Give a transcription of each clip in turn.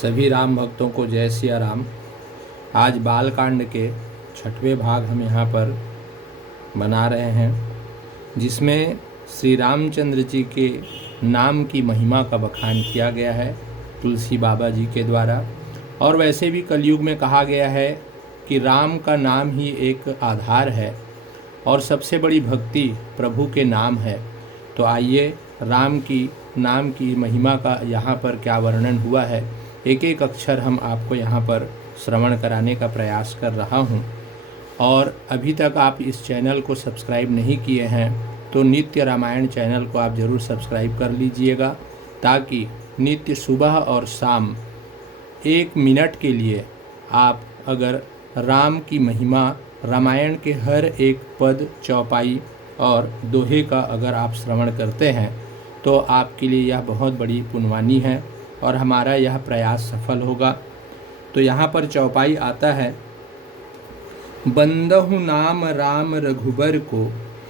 सभी राम भक्तों को जय सिया राम। आज बालकांड के 6वें भाग हम यहाँ पर बना रहे हैं, जिसमें श्री रामचंद्र जी के नाम की महिमा का बखान किया गया है तुलसी बाबा जी के द्वारा। और वैसे भी कलयुग में कहा गया है कि राम का नाम ही एक आधार है और सबसे बड़ी भक्ति प्रभु के नाम है। तो आइए राम की नाम की महिमा का यहाँ पर क्या वर्णन हुआ है, एक एक अक्षर हम आपको यहाँ पर श्रवण कराने का प्रयास कर रहा हूँ। और अभी तक आप इस चैनल को सब्सक्राइब नहीं किए हैं तो नित्य रामायण चैनल को आप ज़रूर सब्सक्राइब कर लीजिएगा, ताकि नित्य सुबह और शाम 1 मिनट के लिए आप अगर राम की महिमा, रामायण के हर एक पद, चौपाई और दोहे का अगर आप श्रवण करते हैं तो आपके लिए यह बहुत बड़ी पुण्यवानी है और हमारा यह प्रयास सफल होगा। तो यहाँ पर चौपाई आता है, बंदहु नाम राम रघुबर को,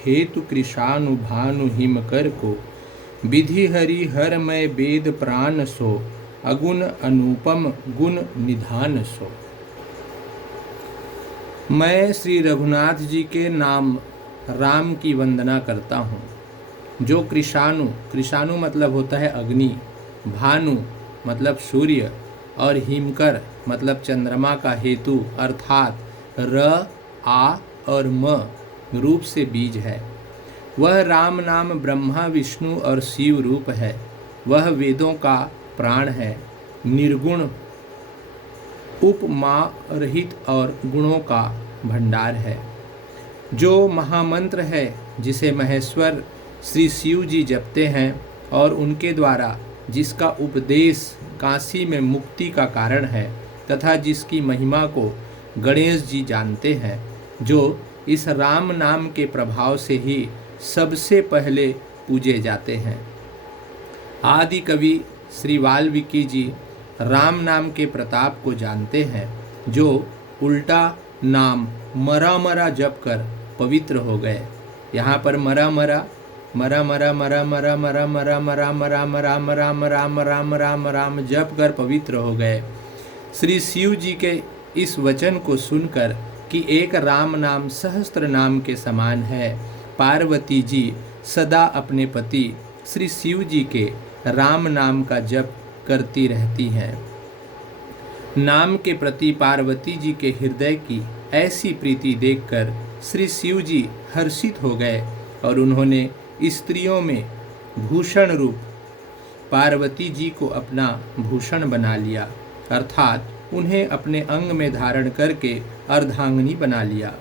हेतु कृशानु भानु हिमकर को, विधि हरि हर मय वेद प्राण सो, अगुण अनुपम गुण निधान सो। मैं श्री रघुनाथ जी के नाम राम की वंदना करता हूँ, जो कृशानु, कृशानु मतलब होता है अग्नि, भानु मतलब सूर्य और हिमकर मतलब चंद्रमा का हेतु अर्थात र, आ और म रूप से बीज है। वह राम नाम ब्रह्मा विष्णु और शिव रूप है। वह वेदों का प्राण है, निर्गुण उपमा रहित और गुणों का भंडार है। जो महामंत्र है जिसे महेश्वर श्री शिव जी जपते हैं और उनके द्वारा जिसका उपदेश काशी में मुक्ति का कारण है, तथा जिसकी महिमा को गणेश जी जानते हैं, जो इस राम नाम के प्रभाव से ही सबसे पहले पूजे जाते हैं। आदि कवि श्री वाल्मीकि जी राम नाम के प्रताप को जानते हैं, जो उल्टा नाम मरा मरा जप कर पवित्र हो गए। यहाँ पर मरा मरा मरा मरा मरा मरा मरा मरा मरा मरा मरा मरा मरा मरा मरा मरा जप कर पवित्र हो गए। श्री शिव जी के इस वचन को सुनकर कि एक राम नाम सहस्त्र नाम के समान है, पार्वती जी सदा अपने पति श्री शिव जी के राम नाम का जप करती रहती हैं। नाम के प्रति पार्वती जी के हृदय की ऐसी प्रीति देखकर श्री शिव जी हर्षित हो गए और उन्होंने स्त्रियों में भूषण रूप पार्वती जी को अपना भूषण बना लिया, अर्थात उन्हें अपने अंग में धारण करके अर्धांगिनी बना लिया।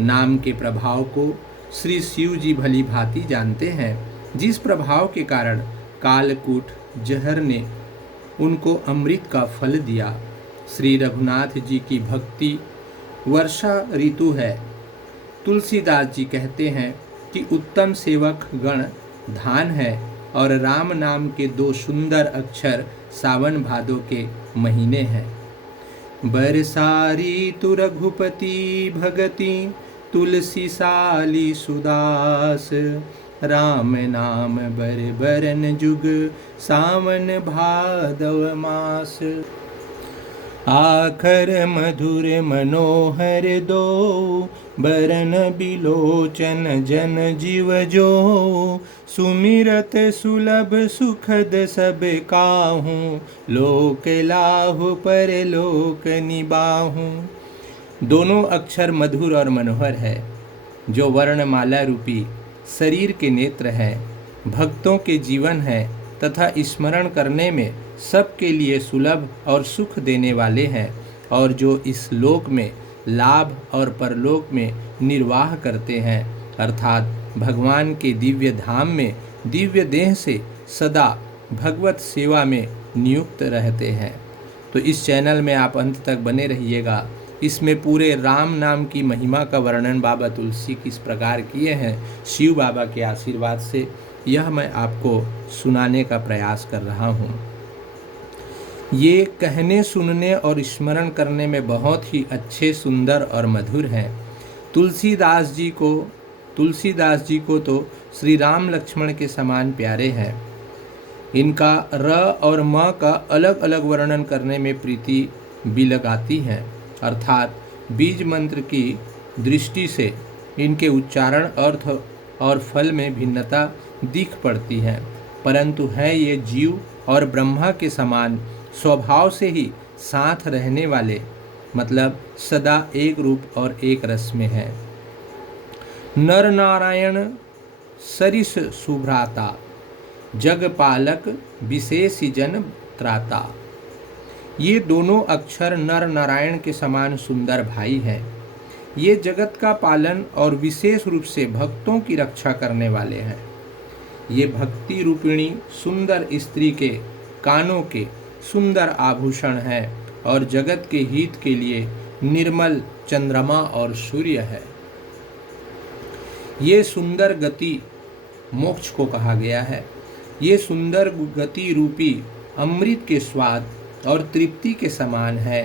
नाम के प्रभाव को श्री शिव जी भली भांति जानते हैं, जिस प्रभाव के कारण कालकूट जहर ने उनको अमृत का फल दिया। श्री रघुनाथ जी की भक्ति वर्षा ऋतु है। तुलसीदास जी कहते हैं कि उत्तम सेवक गण धान है और राम नाम के 2 सुंदर अक्षर सावन भादो के महीने हैं। बरसारी तु रघुपति भगति, तुलसी साली सुदास, राम नाम बर बरन जुग, सावन भादव मास। आखर मधुर मनोहर दो, बरन बिलोचन जन जीव जो, सुमिरत सुलभ सुखद सब काहू, लोक लाहु पर लोक निबाहू। दोनों अक्षर मधुर और मनोहर है, जो वर्णमाला रूपी शरीर के नेत्र है, भक्तों के जीवन है तथा स्मरण करने में सबके लिए सुलभ और सुख देने वाले हैं, और जो इस लोक में लाभ और परलोक में निर्वाह करते हैं, अर्थात भगवान के दिव्य धाम में दिव्य देह से सदा भगवत सेवा में नियुक्त रहते हैं। तो इस चैनल में आप अंत तक बने रहिएगा। इसमें पूरे राम नाम की महिमा का वर्णन बाबा तुलसी किस प्रकार किए हैं, शिव बाबा के आशीर्वाद से यह मैं आपको सुनाने का प्रयास कर रहा हूँ। ये कहने, सुनने और स्मरण करने में बहुत ही अच्छे, सुंदर और मधुर हैं। तुलसीदास जी को तो श्री राम लक्ष्मण के समान प्यारे हैं। इनका र और म का अलग अलग वर्णन करने में प्रीति भी लगाती हैं, अर्थात बीज मंत्र की दृष्टि से इनके उच्चारण, अर्थ और फल में भिन्नता दिख पड़ती है, परंतु है ये जीव और ब्रह्मा के समान स्वभाव से ही साथ रहने वाले, मतलब सदा एक रूप और एक रस में है। नर नारायण सरिस सुभ्राता, जगपालक विशेष जन त्राता। ये दोनों अक्षर नर नारायण के समान सुंदर भाई हैं। ये जगत का पालन और विशेष रूप से भक्तों की रक्षा करने वाले हैं। ये भक्ति रूपिणी सुंदर स्त्री के कानों के सुंदर आभूषण है और जगत के हित के लिए निर्मल चंद्रमा और सूर्य है। ये सुंदर गति मोक्ष को कहा गया है। ये सुंदर गति रूपी अमृत के स्वाद और तृप्ति के समान है।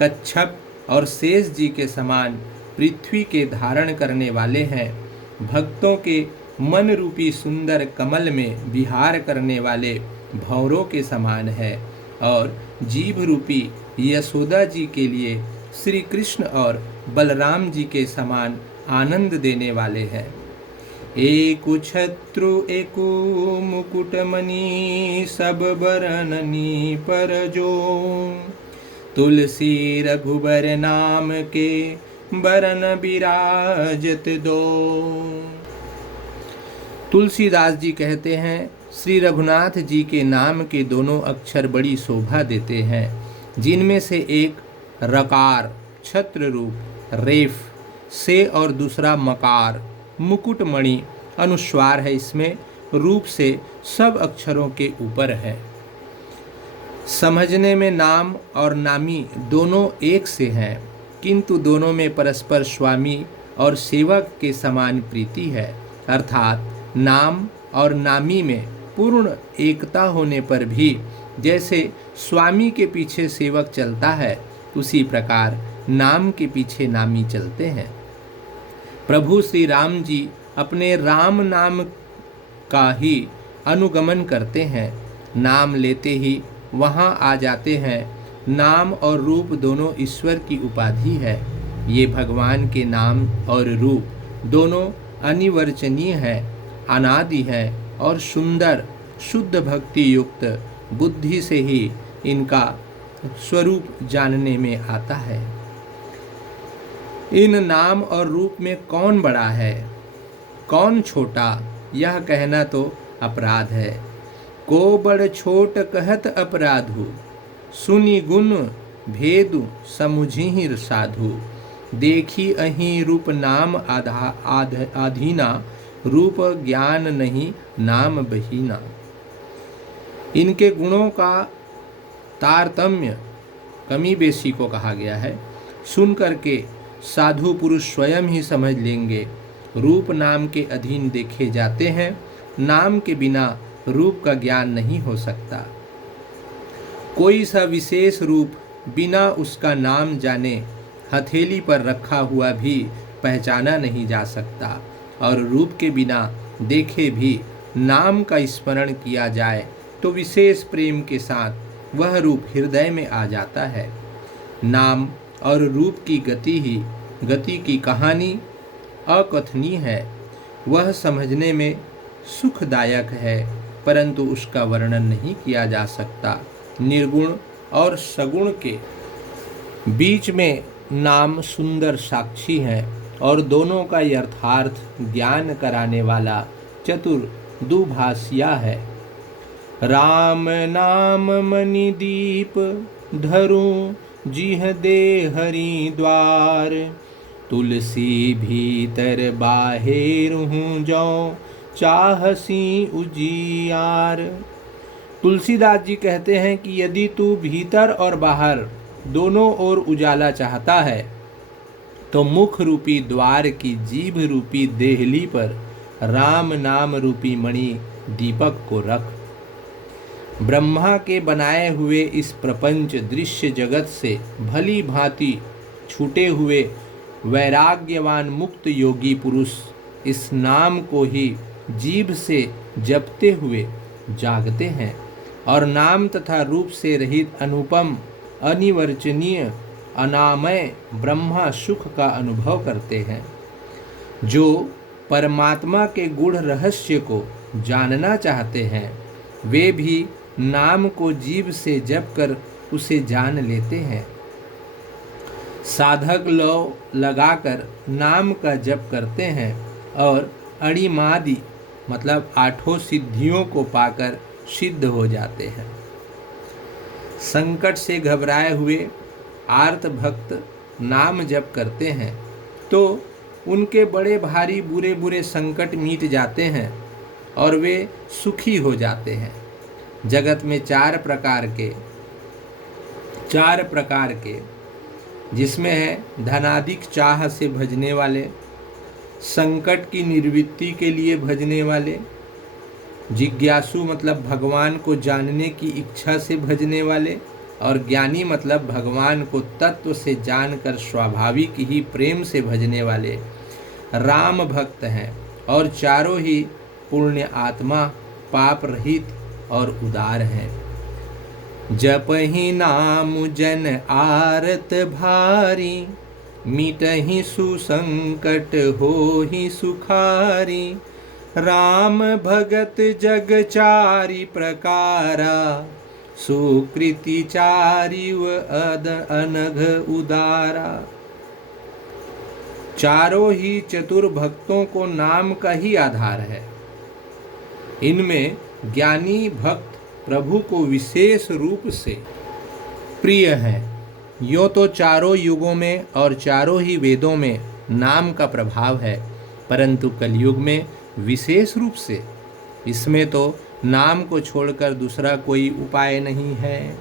कच्छप और शेष जी के समान पृथ्वी के धारण करने वाले हैं। भक्तों के मन रूपी सुंदर कमल में विहार करने वाले भंवरों के समान है और जीभ रूपी यशोदा जी के लिए श्री कृष्ण और बलराम जी के समान आनंद देने वाले हैं। एकु छत्रु एकु मुकुटमणि सब बरननी पर जो, तुलसी रघुबर नाम के बरन विराजत दो। तुलसीदास जी कहते हैं, श्री रघुनाथ जी के नाम के दोनों अक्षर बड़ी शोभा देते हैं, जिनमें से एक रकार छत्र रूप रेफ से और दूसरा मकार मुकुटमणि अनुस्वार है। इसमें रूप से सब अक्षरों के ऊपर है। समझने में नाम और नामी दोनों एक से हैं, किंतु दोनों में परस्पर स्वामी और सेवक के समान प्रीति है, अर्थात नाम और नामी में पूर्ण एकता होने पर भी जैसे स्वामी के पीछे सेवक चलता है, उसी प्रकार नाम के पीछे नामी चलते हैं। प्रभु श्री राम जी अपने राम नाम का ही अनुगमन करते हैं, नाम लेते ही वहाँ आ जाते हैं। नाम और रूप दोनों ईश्वर की उपाधि है। ये भगवान के नाम और रूप दोनों अनिवर्चनीय है, अनादि है और सुंदर शुद्ध भक्ति युक्त बुद्धि से ही इनका स्वरूप जानने में आता है। इन नाम और रूप में कौन बड़ा है, कौन छोटा, यह कहना तो अपराध है। को बड़ छोट कहत अपराधु, सुनि गुण भेदु समुझिहिर साधु। देखी अहीं रूप नाम आधीना, रूप ज्ञान नहीं नाम बहीना। इनके गुणों का तारतम्य कमी बेसी को कहा गया है। सुन करके साधु पुरुष स्वयं ही समझ लेंगे। रूप नाम के अधीन देखे जाते हैं, नाम के बिना रूप का ज्ञान नहीं हो सकता। कोई सा विशेष रूप बिना उसका नाम जाने हथेली पर रखा हुआ भी पहचाना नहीं जा सकता, और रूप के बिना देखे भी नाम का स्मरण किया जाए तो विशेष प्रेम के साथ वह रूप हृदय में आ जाता है। नाम और रूप की गति की कहानी अकथनीय है। वह समझने में सुखदायक है, परंतु उसका वर्णन नहीं किया जा सकता। निर्गुण और सगुण के बीच में नाम सुंदर साक्षी है और दोनों का यथार्थ ज्ञान कराने वाला चतुर दुभाषिया है। राम नाम मणि दीप धरूं जिह दे हरि द्वार, तुलसी भीतर बाहेर हूँ जो चाहसी उजियार। तुलसीदास जी कहते हैं कि यदि तू भीतर और बाहर दोनों ओर उजाला चाहता है तो मुख रूपी द्वार की जीभ रूपी देहली पर राम नाम रूपी मणि दीपक को रख। ब्रह्मा के बनाए हुए इस प्रपंच दृश्य जगत से भली भांति छूटे हुए वैराग्यवान मुक्त योगी पुरुष इस नाम को ही जीभ से जपते हुए जागते हैं और नाम तथा रूप से रहित अनुपम अनिवर्चनीय अनामय ब्रह्मा सुख का अनुभव करते हैं। जो परमात्मा के गूढ़ रहस्य को जानना चाहते हैं वे भी नाम को जीभ से जप कर उसे जान लेते हैं। साधक लौ लगाकर नाम का जप करते हैं और अणिमादि मतलब 8 सिद्धियों को पाकर सिद्ध हो जाते हैं। संकट से घबराए हुए आर्त भक्त नाम जप करते हैं तो उनके बड़े भारी बुरे बुरे संकट मिट जाते हैं और वे सुखी हो जाते हैं। जगत में चार प्रकार के जिसमें है धनाधिक चाह से भजने वाले, संकट की निवृत्ति के लिए भजने वाले, जिज्ञासु मतलब भगवान को जानने की इच्छा से भजने वाले, और ज्ञानी मतलब भगवान को तत्व से जानकर स्वाभाविक ही प्रेम से भजने वाले राम भक्त हैं। और चारों ही पुण्य आत्मा, पाप रहित और उदार हैं। जपहि नाम जन आरत भारी, मिटहि सुसंकट होहि सुखारी। राम भगत जग चारि प्रकारा, सुकृति चारि व अनघ उदारा। चारों ही चतुर भक्तों को नाम का ही आधार है। इनमें ज्ञानी भक्त प्रभु को विशेष रूप से प्रिय है। यो तो चारों युगों में और चारों ही वेदों में नाम का प्रभाव है, परंतु कलयुग में विशेष रूप से इसमें तो नाम को छोड़कर दूसरा कोई उपाय नहीं है।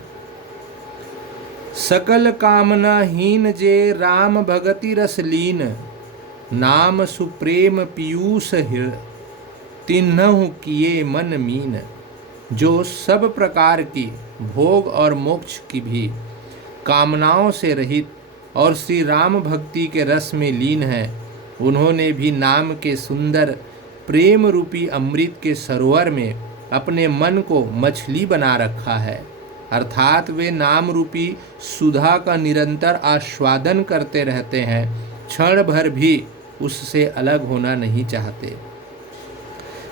सकल कामना हीन जे राम भगति रसलीन, नाम सुप्रेम पीयूष तिन्हु किए मन मीन। जो सब प्रकार की भोग और मोक्ष की भी कामनाओं से रहित और श्री राम भक्ति के रस में लीन है, उन्होंने भी नाम के सुंदर प्रेम रूपी अमृत के सरोवर में अपने मन को मछली बना रखा है। अर्थात वे नाम रूपी सुधा का निरंतर आस्वादन करते रहते हैं, क्षण भर भी उससे अलग होना नहीं चाहते।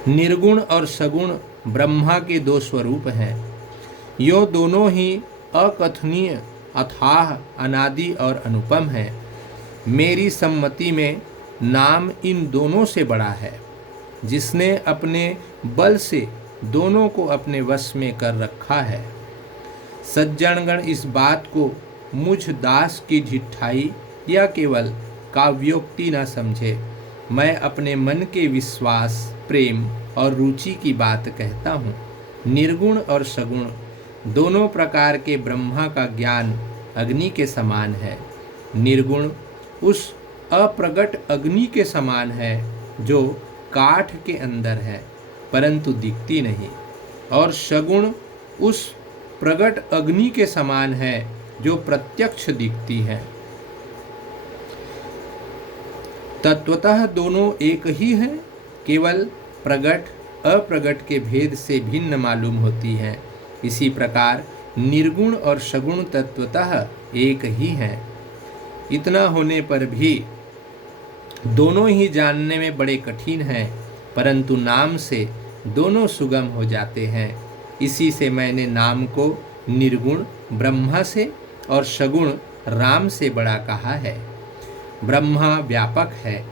निर्गुण और सगुण ब्रह्मा के दो स्वरूप हैं। यो दोनों ही अकथनीय, अथाह, अनादि और अनुपम है। मेरी सम्मति में नाम इन दोनों से बड़ा है। जिसने अपने बल से दोनों को अपने वश में कर रखा है। सज्जनगण इस बात को मुझ दास की ढिठाई या केवल काव्योक्ति न समझे। मैं अपने मन के विश्वास, प्रेम और रुचि की बात कहता हूँ। निर्गुण और सगुण दोनों प्रकार के ब्रह्मा का ज्ञान अग्नि के समान है। निर्गुण उस अप्रगट अग्नि के समान है जो काठ के अंदर है परंतु दिखती नहीं, और सगुण उस प्रगट अग्नि के समान है जो प्रत्यक्ष दिखती है। तत्वतः दोनों एक ही हैं, केवल प्रगट अप्रगट के भेद से भिन्न मालूम होती हैं। इसी प्रकार निर्गुण और सगुण तत्वतः एक ही हैं। इतना होने पर भी दोनों ही जानने में बड़े कठिन हैं, परंतु नाम से दोनों सुगम हो जाते हैं। इसी से मैंने नाम को निर्गुण ब्रह्मा से और सगुण राम से बड़ा कहा है। ब्रह्मा व्यापक है,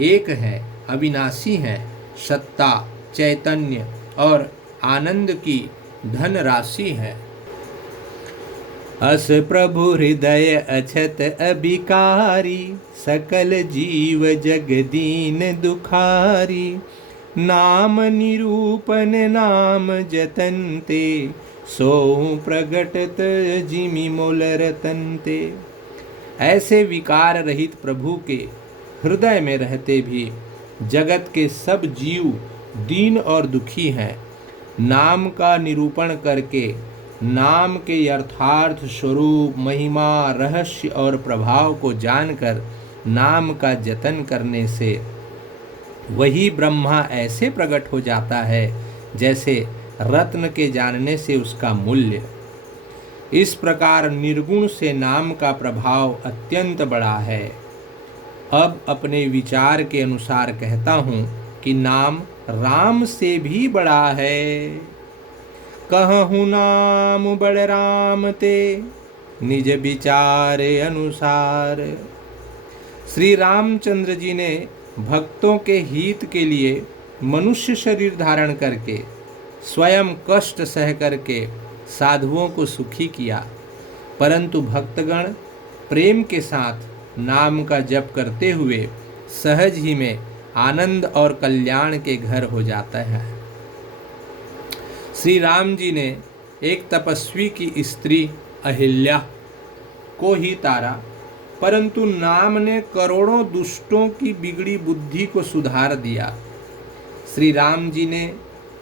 एक है, अविनाशी है, सत्ता, चैतन्य और आनंद की धन राशि है। अस प्रभु हृदय अछत अभिकारी, सकल जीव जग दीन दुखारी। नाम निरूपन नाम जतनते, सो प्रगटत जिमि मोल रतनते। ऐसे विकार रहित प्रभु के हृदय में रहते भी जगत के सब जीव दीन और दुखी हैं। नाम का निरूपण करके नाम के यथार्थ स्वरूप, महिमा, रहस्य और प्रभाव को जानकर नाम का जतन करने से वही ब्रह्मा ऐसे प्रकट हो जाता है जैसे रत्न के जानने से उसका मूल्य। इस प्रकार निर्गुण से नाम का प्रभाव अत्यंत बड़ा है। अब अपने विचार के अनुसार कहता हूँ कि नाम राम से भी बड़ा है। कहूँ नाम बड़ राम ते, निज विचार अनुसार। श्री रामचंद्र जी ने भक्तों के हित के लिए मनुष्य शरीर धारण करके स्वयं कष्ट सह करके साधुओं को सुखी किया, परंतु भक्तगण प्रेम के साथ नाम का जप करते हुए सहज ही में आनंद और कल्याण के घर हो जाता है। श्री राम जी ने एक तपस्वी की स्त्री अहिल्या को ही तारा, परंतु नाम ने करोड़ों दुष्टों की बिगड़ी बुद्धि को सुधार दिया। श्री राम जी ने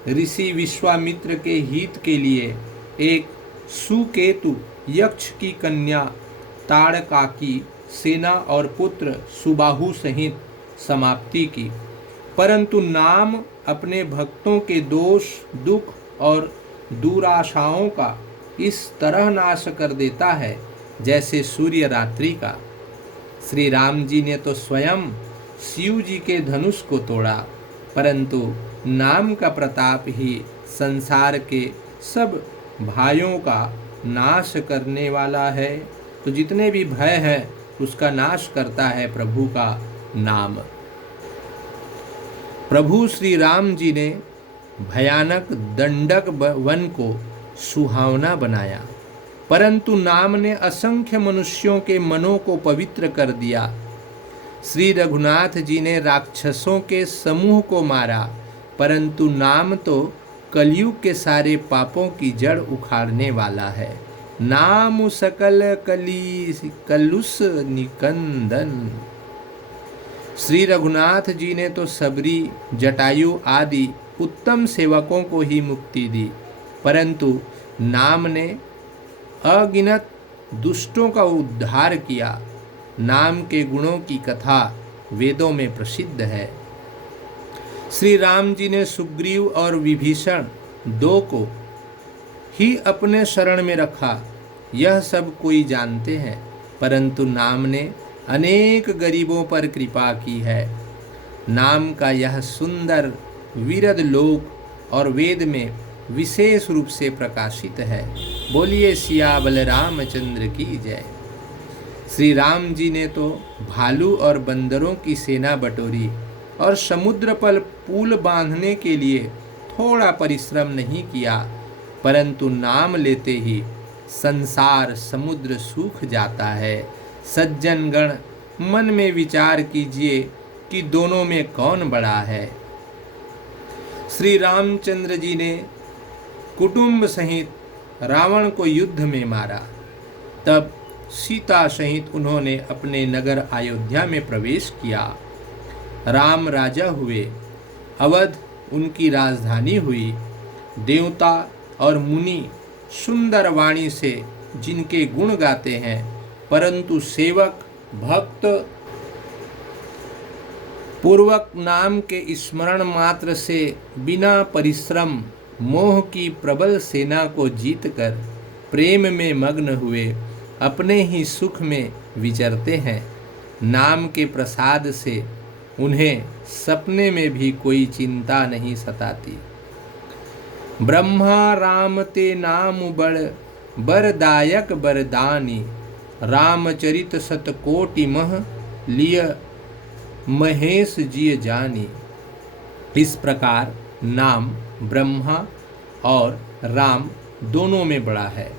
ऋषि विश्वामित्र के हित के लिए एक सुकेतु यक्ष की कन्या ताड़का की सेना और पुत्र सुबाहु सहित समाप्ति की, परंतु नाम अपने भक्तों के दोष दुख और दुराशाओं का इस तरह नाश कर देता है जैसे सूर्य रात्रि का। श्री राम जी ने तो स्वयं शिव जी के धनुष को तोड़ा, परंतु नाम का प्रताप ही संसार के सब भाइयों का नाश करने वाला है। तो जितने भी भय हैं उसका नाश करता है प्रभु का नाम। प्रभु श्री राम जी ने भयानक दंडक वन को सुहावना बनाया, परंतु नाम ने असंख्य मनुष्यों के मनों को पवित्र कर दिया। श्री रघुनाथ जी ने राक्षसों के समूह को मारा, परंतु नाम तो कलयुग के सारे पापों की जड़ उखाड़ने वाला है। नाम सकल कलुष निकंदन। श्री रघुनाथ जी ने तो सबरी जटायु आदि उत्तम सेवकों को ही मुक्ति दी, परंतु नाम ने अगिनत दुष्टों का उद्धार किया। नाम के गुणों की कथा वेदों में प्रसिद्ध है। श्री राम जी ने सुग्रीव और विभीषण दो को ही अपने शरण में रखा, यह सब कोई जानते हैं, परंतु नाम ने अनेक गरीबों पर कृपा की है। नाम का यह सुंदर विरध लोक और वेद में विशेष रूप से प्रकाशित है। बोलिए सिया बलरामचंद्र की जय। श्री राम जी ने तो भालू और बंदरों की सेना बटोरी और समुद्र पर पुल बांधने के लिए थोड़ा परिश्रम नहीं किया, परंतु नाम लेते ही संसार समुद्र सूख जाता है। सज्जन गण मन में विचार कीजिए कि दोनों में कौन बड़ा है। श्री रामचंद्र जी ने कुटुंब सहित रावण को युद्ध में मारा, तब सीता सहित उन्होंने अपने नगर अयोध्या में प्रवेश किया। राम राजा हुए, अवध उनकी राजधानी हुई। देवता और मुनि सुंदर वाणी से जिनके गुण गाते हैं, परंतु सेवक भक्त पूर्वक नाम के स्मरण मात्र से बिना परिश्रम मोह की प्रबल सेना को जीतकर प्रेम में मग्न हुए अपने ही सुख में विचरते हैं। नाम के प्रसाद से उन्हें सपने में भी कोई चिंता नहीं सताती। ब्रह्मा राम ते नाम बड़ बरदायक बरदानी, रामचरित सतकोटि मह लिय महेश जिय जानी। इस प्रकार नाम ब्रह्मा और राम दोनों में बड़ा है।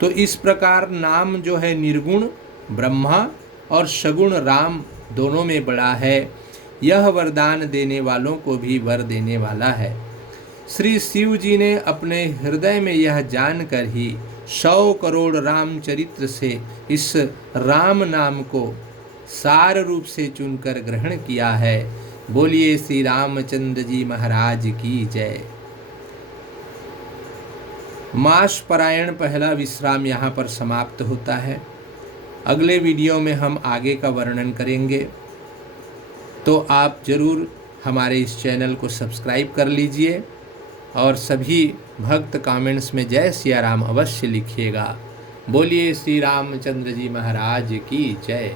तो इस प्रकार नाम जो है निर्गुण ब्रह्मा और सगुण राम दोनों में बड़ा है। यह वरदान देने वालों को भी वर देने वाला है। श्री शिव जी ने अपने हृदय में यह जानकर ही 100 करोड़ रामचरित्र से इस राम नाम को सार रूप से चुनकर ग्रहण किया है। बोलिए श्री रामचंद्र जी महाराज की जय। मास परायण पहला विश्राम यहाँ पर समाप्त होता है। अगले वीडियो में हम आगे का वर्णन करेंगे, तो आप जरूर हमारे इस चैनल को सब्सक्राइब कर लीजिए और सभी भक्त कमेंट्स में जय सिया राम अवश्य लिखिएगा। बोलिए श्री रामचंद्र जी महाराज की जय।